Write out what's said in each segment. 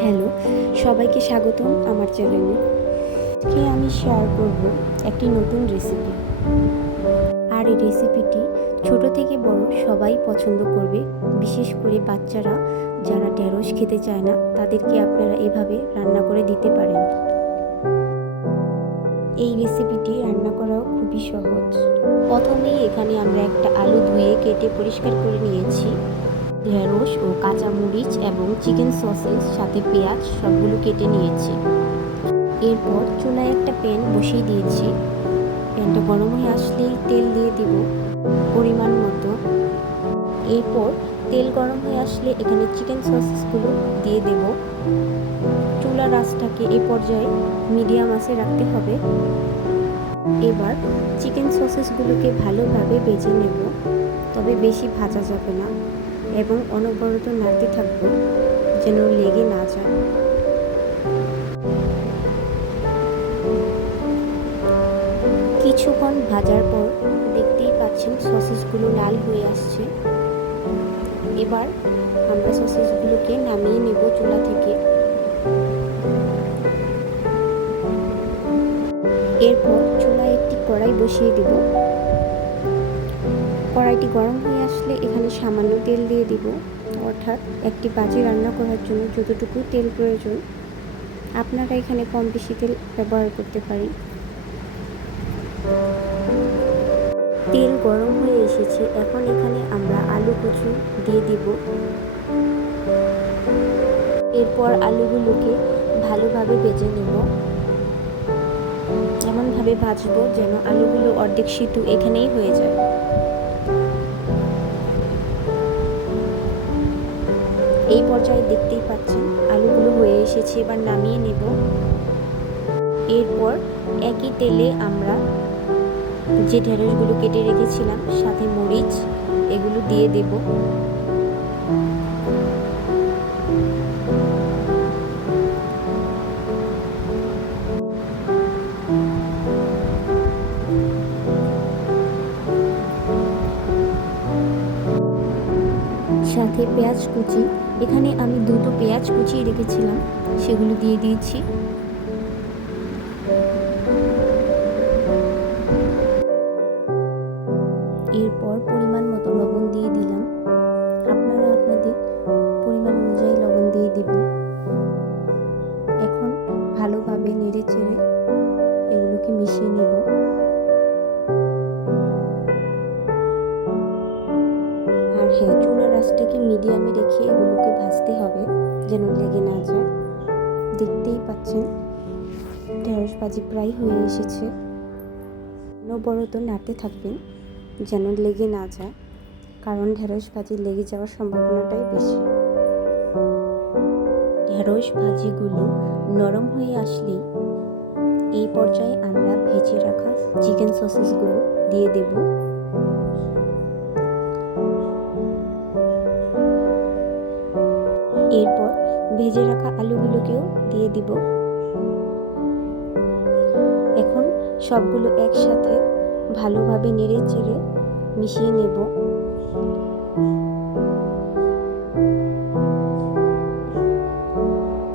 Hello, সবাইকে স্বাগতম আমার চ্যানেলে। আজকে আমি শেয়ার করব একটি নতুন রেসিপি। আর এই রেসিপিটি ছোট থেকে বড় সবাই পছন্দ করবে। বিশেষ করে বাচ্চারা যারা ঢেঁড়স খেতে চায় না তাদেরকে আপনারা এভাবে রান্না করে দিতে পারেন। এই রেসিপিটি রান্না করাও খুবই সহজ। প্রথমেই এখানে আমরা একটা আলু ধুয়ে কেটে পরিষ্কার করে নিয়েছি। ঢেঁড়স ও কাঁচামরিচ এবং চিকেন সসেস সাথে পেঁয়াজ সবগুলো কেটে নিয়েছি। এরপর চুলায় একটা প্যান বসিয়ে দিয়েছি। প্যানটা গরম হয়ে আসলেই তেল দিয়ে দিব পরিমাণ মতো। এরপর তেল গরম হয়ে আসলে এখানে চিকেন সসেসগুলো দিয়ে দেব। চুলার আঁচটাকে এই পর্যায়ে মিডিয়াম আঁচে রাখতে হবে। এবার চিকেন সসেসগুলোকে ভালোভাবে ভেজে নেব, তবে বেশি ভাজা যাবে না এবং অনবরত নাড়তে থাকবো যেন লেগে না যায়। কিছুক্ষণ ভাজার পর দেখতেই পাচ্ছেন সসেসগুলো লাল হয়ে আসছে। এবার আমরা সসেসগুলোকে নামিয়ে নেব চুলা থেকে। এরপর চুলায় একটি কড়াই বসিয়ে দেব। কড়াইটি গরম হয়ে আসলে এখানে সামান্য তেল দিয়ে দিব, অর্থাৎ একটি ভাজি রান্না করার জন্য যতটুকু তেল প্রয়োজন আপনারা এখানে কম বেশি তেল ব্যবহার করতে পারেন। তেল গরম হয়ে এসেছে, এখন এখানে আমরা আলু কুচি দিয়ে দিব। এরপর আলুগুলোকে ভালোভাবে ভেজে নেব। এমনভাবে ভাজবো যেন আলুগুলো অর্ধেক সিদ্ধ এখানেই হয়ে যায়। এই পর্যায়ে দেখতেই পাচ্ছেন আলুগুলো হয়ে এসেছে, এবার নামিয়ে নেব। এরপর একই তেলে আমরা যে ঢেঁড়সগুলো কেটে রেখেছিলাম সাথে মরিচ এগুলো দিয়ে দেব। সাথে পেঁয়াজ কুচি, এখানে আমি দুটো পেঁয়াজ কুচিয়ে রেখেছিলাম সেগুলো দিয়ে দিয়েছি। এরপর পরিমাণ মতো লবণ দিয়ে দিলাম। আপনারা আপনাদের পরিমাণ অনুযায়ী লবণ দিয়ে দেবেন। এখন ভালোভাবে নেড়ে চেড়ে এগুলোকে মিশিয়ে নেব। আর হ্যাঁ, চুলার আঁচটাকে মিডিয়ামে রেখে এগুলোকে ভাজতে হবে যেন লেগে না যায়। দেখতেই পাচ্ছেন ঢেঁড়স ভাজি প্রায় হয়ে এসেছে। অনবরত নাড়তে থাকবেন যেন লেগে না যায়, কারণ ঢেঁড়স ভাজি লেগে যাওয়ার সম্ভাবনাটাই বেশি। ঢেঁড়স ভাজিগুলো নরম হয়ে আসলেই এই পর্যায়ে আমরা ভেজে রাখা চিকেন সসেসগুলো দিয়ে দেব। এরপর ভেজে রাখা আলুগুলোকেও দিয়ে দিব। এখন সবগুলো একসাথে ভালোভাবে নেড়ে চেড়ে মিশিয়ে নেব।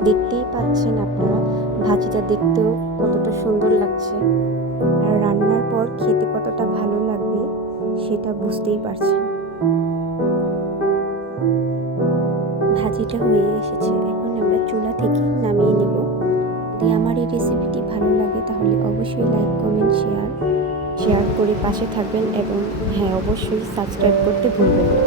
দেখতেই পাচ্ছেন আপনারা ভাজিটা দেখতেও কতটা সুন্দর লাগছে, আর রান্নার পর খেতে কতটা ভালো লাগবে সেটা বুঝতেই পারছেন। ভাজিটা হয়ে এসেছে, এখন আমরা চুলা থেকে নামিয়ে নেব। যদি আমার এই রেসিপিটি ভালো লাগে তাহলে অবশ্যই লাইক, কমেন্ট, শেয়ার করে পাশে থাকবেন এবং হ্যাঁ, অবশ্যই সাবস্ক্রাইব করতে ভুলবেন না।